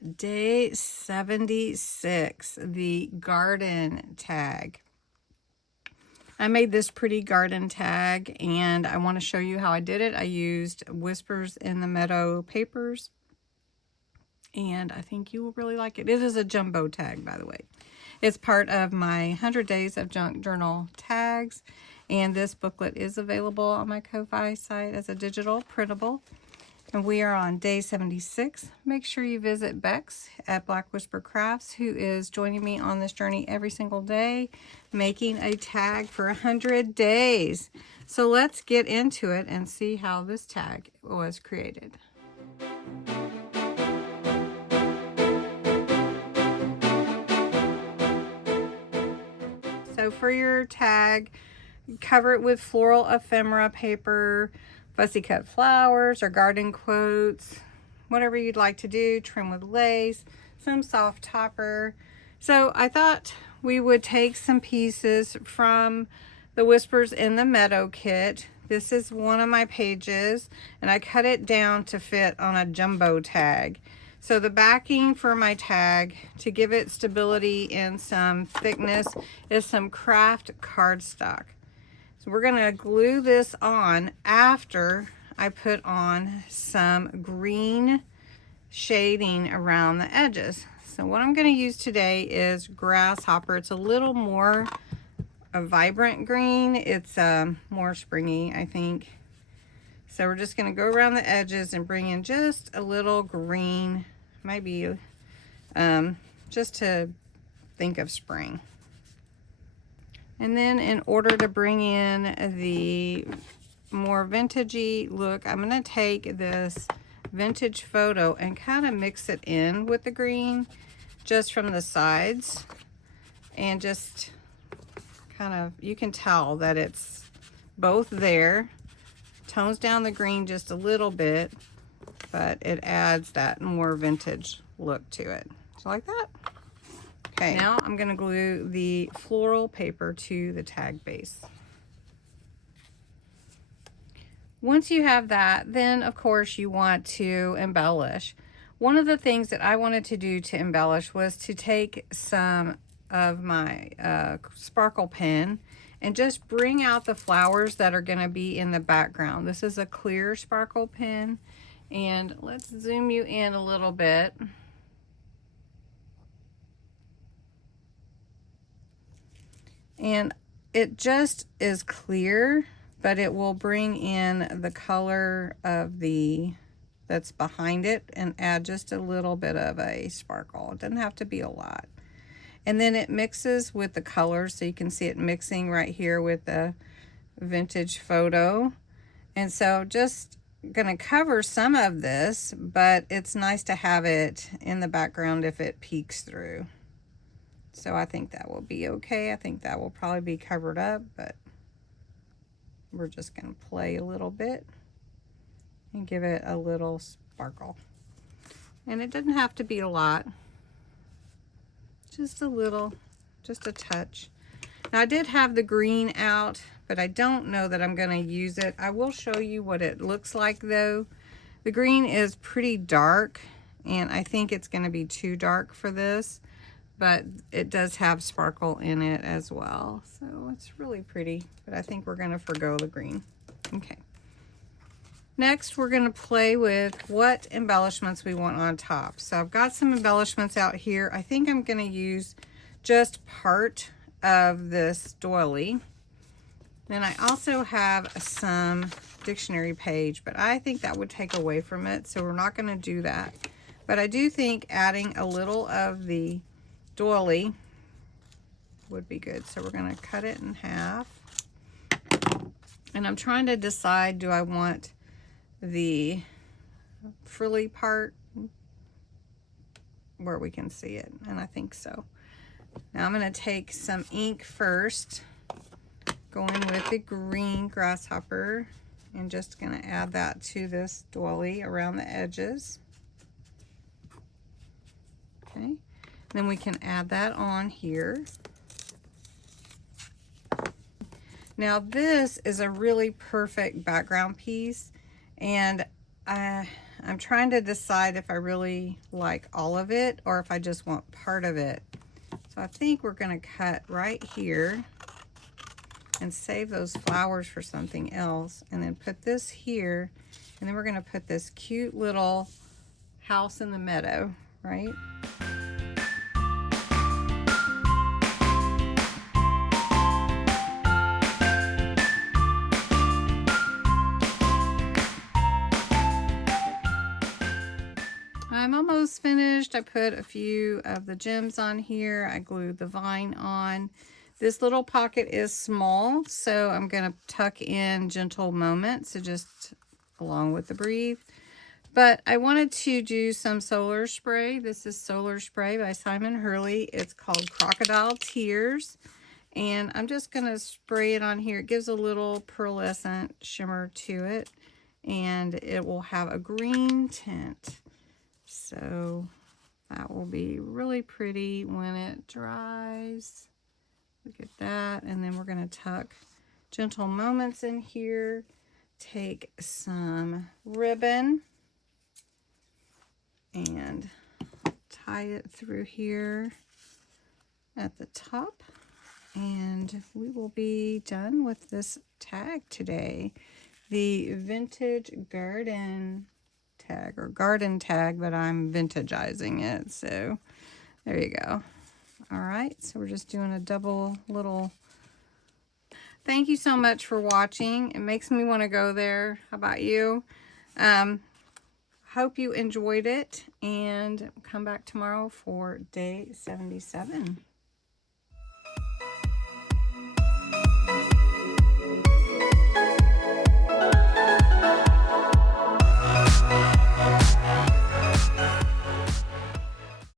Day 76, the garden tag. I made this pretty garden tag and I want to show you how I did it. I used Whispers in the Meadow papers and I think you will really like it. It is a jumbo tag, by the way. It's part of my 100 Days of Junk Journal tags, and this booklet is available on my Ko-Fi site as a digital printable. And we are on day 76. Make sure you visit Bexx at Black Whisper Crafts, who is joining me on this journey every single day, making a tag for 100 days. So let's get into it and see how this tag was created. So for your tag, cover it with floral ephemera paper, fussy cut flowers or garden quotes, whatever you'd like to do. Trim with lace, some soft topper. So I thought we would take some pieces from the Whispers in the Meadow kit. This is one of my pages and I cut it down to fit on a jumbo tag. So the backing for my tag, to give it stability and some thickness, is some craft cardstock. So we're gonna glue this on after I put on some green shading around the edges. So what I'm gonna use today is Grasshopper. It's a little more a vibrant green. It's more springy, I think. So we're just gonna go around the edges and bring in just a little green, maybe just to think of spring. And then in order to bring in the more vintagey look, I'm gonna take this vintage photo and kind of mix it in with the green just from the sides, and just kind of, you can tell that it's both there. Tones down the green just a little bit, but it adds that more vintage look to it. So like that. Okay, now I'm gonna glue the floral paper to the tag base. Once you have that, then of course you want to embellish. One of the things that I wanted to do to embellish was to take some of my sparkle pen and just bring out the flowers that are going to be in the background. This is a clear sparkle pen, and let's zoom you in a little bit. And it just is clear, but it will bring in the color of the that's behind it and add just a little bit of a sparkle. It doesn't have to be a lot. And then it mixes with the colors, so you can see it mixing right here with the vintage photo. And so just gonna cover some of this, but it's nice to have it in the background if it peeks through. So I think that will be okay. I think that will probably be covered up, but we're just gonna play a little bit and give it a little sparkle. And it doesn't have to be a lot. Just a little, just a touch. Now I did have the green out, but I don't know that I'm gonna use it. I will show you what it looks like though. The green is pretty dark, and I think it's gonna be too dark for this, but it does have sparkle in it as well. So it's really pretty, but I think we're gonna forgo the green. Okay. Next, we're gonna play with what embellishments we want on top. So I've got some embellishments out here. I think I'm gonna use just part of this doily. Then I also have some dictionary page, but I think that would take away from it, so we're not gonna do that. But I do think adding a little of the doily would be good. So we're gonna cut it in half. And I'm trying to decide, do I want the frilly part where we can see it? And I think so. Now I'm going to take some ink first, going with the green Grasshopper, and just going to add that to this doily around the edges. Okay, then we can add that on here. Now this is a really perfect background piece, and I'm trying to decide if I really like all of it or if I just want part of it. So I think we're going to cut right here and save those flowers for something else, and then put this here, and then we're going to put this cute little house in the meadow, right? I'm almost finished. I put a few of the gems on here. I glued the vine on. This little pocket is small, so I'm going to tuck in Gentle Moments, so just along with the Breathe. But I wanted to do some solar spray. This is Solar Spray by Simon Hurley. It's called Crocodile Tears. And I'm just going to spray it on here. It gives a little pearlescent shimmer to it. And it will have a green tint. So that will be really pretty when it dries. Look at that. And then we're going to tuck Gentle Moments in here. Take some ribbon and tie it through here at the top. And we will be done with this tag today. The Vintage Garden tag, or garden tag, but I'm vintagizing it. So there you go. All right, so we're just doing a double little. Thank you so much for watching. It makes me want to go there. How about you? Hope you enjoyed it, and come back tomorrow for day 77.